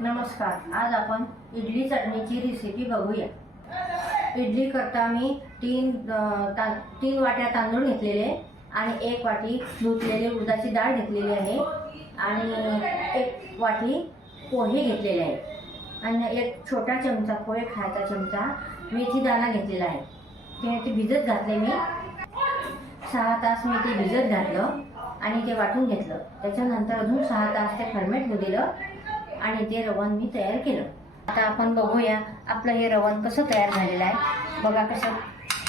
नमस्कार आज आपण इडली चटणीची रेसिपी बघूया. इडली करता मी तीन ता तीन वाट्या तांदूळ घेतलेले आणि एक वाटी धुतलेली उडदाची डाळ घेतलेली आहे आणि एक वाटी पोहे घेतलेले आहे. आणि एक छोटा चमचा पोहे खायचा चमचा मेथी दाणा घेतलेला आहे. ते ते भिजत घातले मी. सहा तास मी ते भिजत घातलं आणि ते वाटून घेतलं. त्याच्यानंतर अजून सहा तास ते फर्मेट होऊ दिलं. आणि ते रवण मी तयार केलं. आता आपण बघूया आपलं हे रवण कसं तयार झालेलं आहे. बघा कसं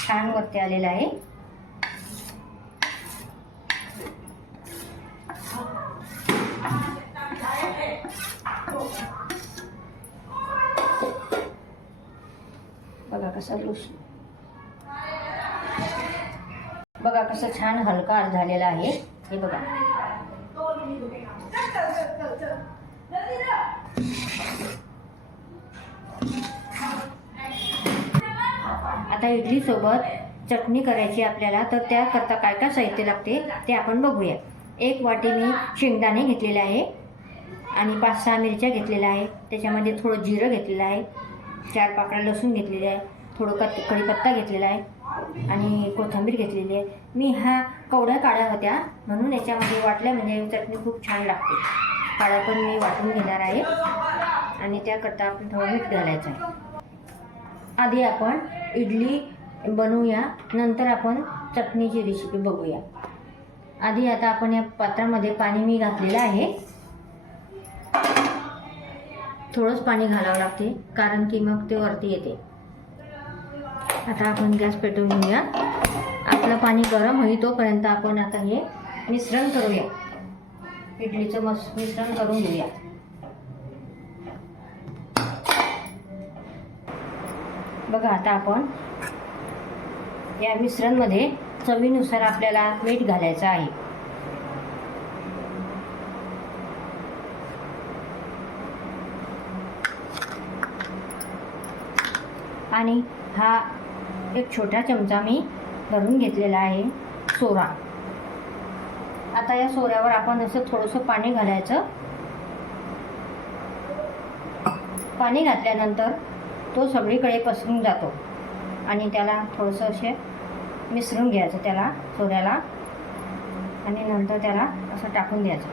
छान वरती आलेलं आहे. बघा कसं लूस बघा कसं छान हलका झालेला आहे. हे बघा. आता इडली सोबत चटणी करायची आपल्याला तर त्याकरता काय काय साहित्य लागते ते आपण बघूया. एक वाटी मी शेंगदाणे घेतलेले आहे आणि पाच सहा मिरच्या घेतलेल्या आहे त्याच्यामध्ये थोडं जिरं घेतलेलं आहे चार पाकळ्या लसूण घेतलेले आहे थोडं कत कढीपत्ता घेतलेला आहे आणि कोथिंबीर घेतलेली आहे. मी ह्या कवड्या काढ्या होत्या म्हणून याच्यामध्ये वाटल्या म्हणजे चटणी खूप छान लागते. काढ्या पण मी वाटून घेणार आहे. आणि त्याकरता आपण थोडं मीठ घालायचं आहे. आधी आपण इडली बनवूया. नंतर आपण चटणीची रेसिपी बघूया. आधी आता आपण या पात्रामध्ये पाणी मी घातलेलं आहे. थोडंच पाणी घालावं लागते कारण की मग ते वरती येते. आता आपण गॅस पेटवून घेऊया. आपलं पाणी गरम होईल तोपर्यंत आपण आता हे मिश्रण करूया. इडलीचं मस मिश्रण करून घेऊया. बघा आता आपण या मिश्रणमध्ये चवीनुसार आपल्याला मीठ घालायचं आहे. आणि हा एक छोटा चमचा मी भरून घेतलेला आहे सोरा. आता या सोऱ्यावर आपण असं थोडंसं पाणी घालायचं. पाणी घातल्यानंतर तो सगळीकडे पसरून जातो. आणि त्याला थोडंसं असे मिसळून घ्यायचं त्याला सोऱ्याला. आणि नंतर त्याला असं टाकून द्यायचं.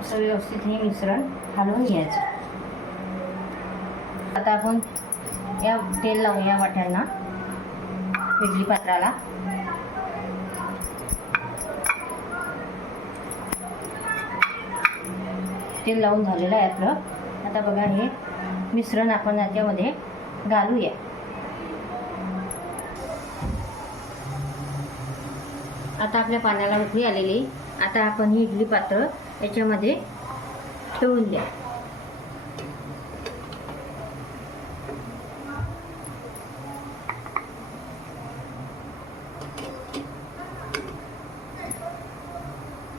असं व्यवस्थित हे मिश्रण हलवून घ्यायचं. आता आपण या तेल लावूया वाट्यांना इडली पात्राला. तेल लावून झालेलं आहे आपलं. आता बघा हे मिश्रण आपण याच्यामध्ये घालूया. आता आपल्या पाण्याला उकळी आलेली. आता आपण ही इडली पात्र याच्यामध्ये ठेवून द्या.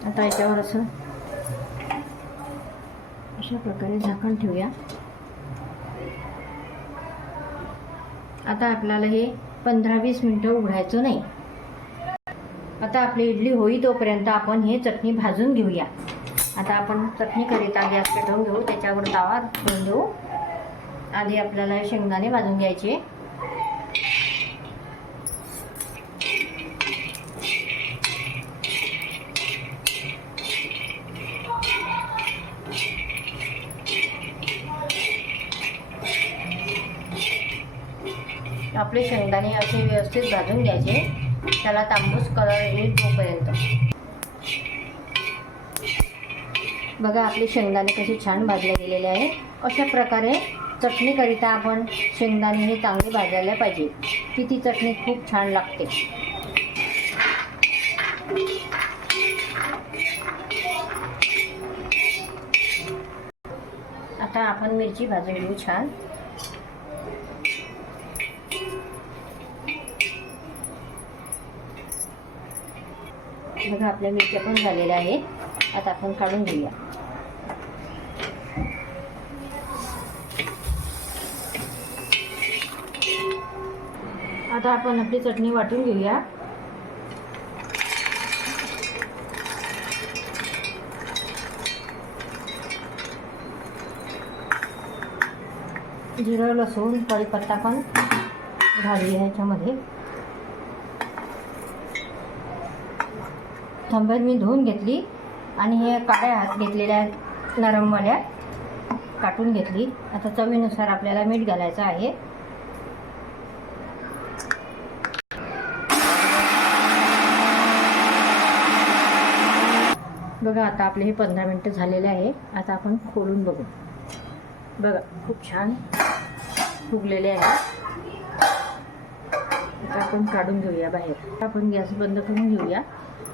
आता याच्यावर असं अशा प्रकारे झाकण ठेवूया. आता आपल्याला हे पंधरा वीस मिनटं उघडायचं नाही. आता आपली इडली होई तोपर्यंत आपण हे चटणी भाजून घेऊया. आता आपण चटणीकरिता गॅस पेटवून घेऊ त्याच्यावर तावा ठेवून देऊ आधी आपल्याला शेंगदाणे भाजून घ्यायचे. आपले शेंगदाणे असे व्यवस्थित भाजून घ्यायचे. त्याला तांबूस कलर येईल तोपर्यंत. बघा आपले शेंगदाणे कसे छान भाजले गेलेले आहे अशा प्रकारे चटणीकरिता आपण शेंगदाणे हे चांगले भाजायला पाहिजे. की ती चटणी खूप छान लागते. आता आपण मिरची भाजून घेऊ छान. बघा आपल्या मिरच्या पण झालेल्या आहे आता आपण काढून घेऊया. आता आपण आपली चटणी वाटून घेऊया. जिरं लसूण कढीपत्ता पण घालूया ह्याच्यामध्ये. थांबत मी धुवून घेतली आणि हे काळ्या हात घेतलेल्या नरमवाल्या काटून घेतली. आता चवीनुसार आपल्याला मीठ घालायचं आहे. बघा आता आपले हे पंधरा मिनटं झालेले आहे. आता आपण खोलून बघू. बघा खूप छान फुगलेले आहे. आता आपण काढून घेऊया बाहेर. आपण गॅस बंद करून घेऊया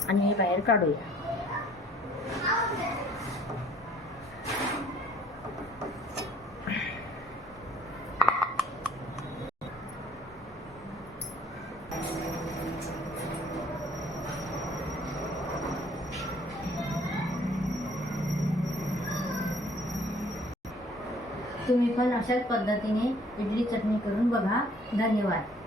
आणि हे बाहेर काढूया. तुम्ही पण अशाच पद्धतीने इडली चटणी करून बघा. धन्यवाद.